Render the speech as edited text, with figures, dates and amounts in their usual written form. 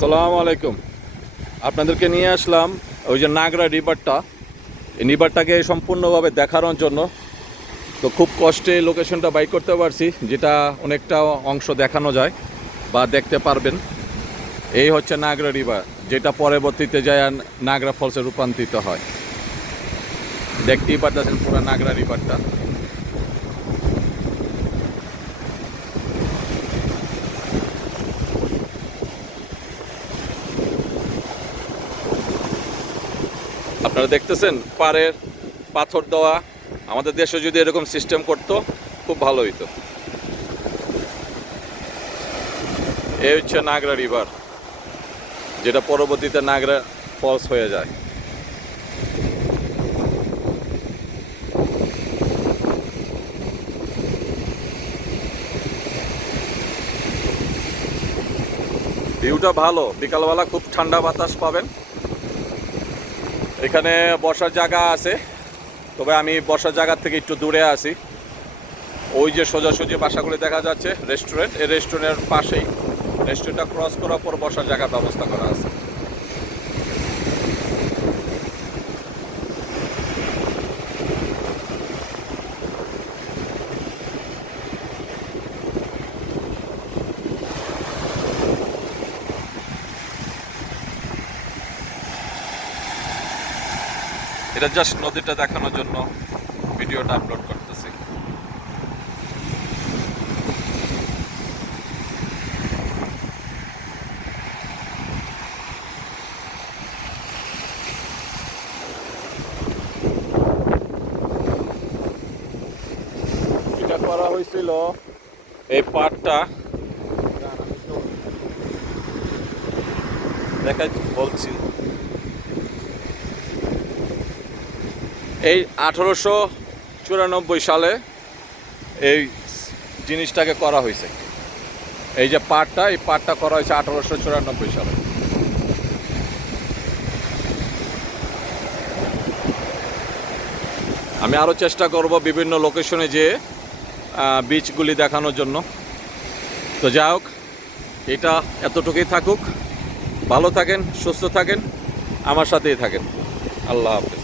আসসালামু আলাইকুম। আপনাদেরকে নিয়ে আসলাম ওই যে নাগরা রিভারটা। এই রিভারটাকে সম্পূর্ণভাবে দেখানোর জন্য তো খুব কষ্টে লোকেশনটা বাই করতে পারছি, যেটা অনেকটা অংশ দেখানো যায় বা দেখতে পারবেন। এই হচ্ছে নাগরা রিভার, যেটা পরবর্তীতে যায় নাগরা ফলসে রূপান্তরিত হয়। দেখতেই পাচ্ছেন পুরো নাগরা রিভারটা। আপনারা দেখতেছেন পাড়ের পাথর দেওয়া। আমাদের দেশে যদি এরকম সিস্টেম করতো খুব ভালো হইতো। এই হচ্ছে নাগরা রিভার, যেটা পরবর্তীতে নাগরা ফলস হয়ে যায়। ভিউটা ভালো, বিকালবেলা খুব ঠান্ডা বাতাস পাবেন। এখানে বসার জায়গা আছে, তবে আমি বসার জায়গার থেকে একটু দূরে আছি। ওই যে সোজাসুজি বাসাগুলি দেখা যাচ্ছে রেস্টুরেন্ট, এই রেস্টুরেন্টের পাশেই। রেস্টুরেন্টটা ক্রস করার পর বসার জায়গার ব্যবস্থা করা আছে। এটা জাস্ট নদীটা দেখানোর জন্য ভিডিওটা আপলোড করতেছি। এটা করা হয়েছিল এই পাড়টা দেখা বলছি, এই 1894 সালে এই জিনিসটাকে করা হয়েছে। এই যে পাড়টা, এই পাড়টা করা হয়েছে 1894 সালে। আমি আরও চেষ্টা করব বিভিন্ন লোকেশনে যে বিচগুলি দেখানোর জন্য। তো যাই হোক, এটা এতটুকুই থাকুক। ভালো থাকেন, সুস্থ থাকেন, আমার সাথেই থাকেন। আল্লাহ হাফেজ।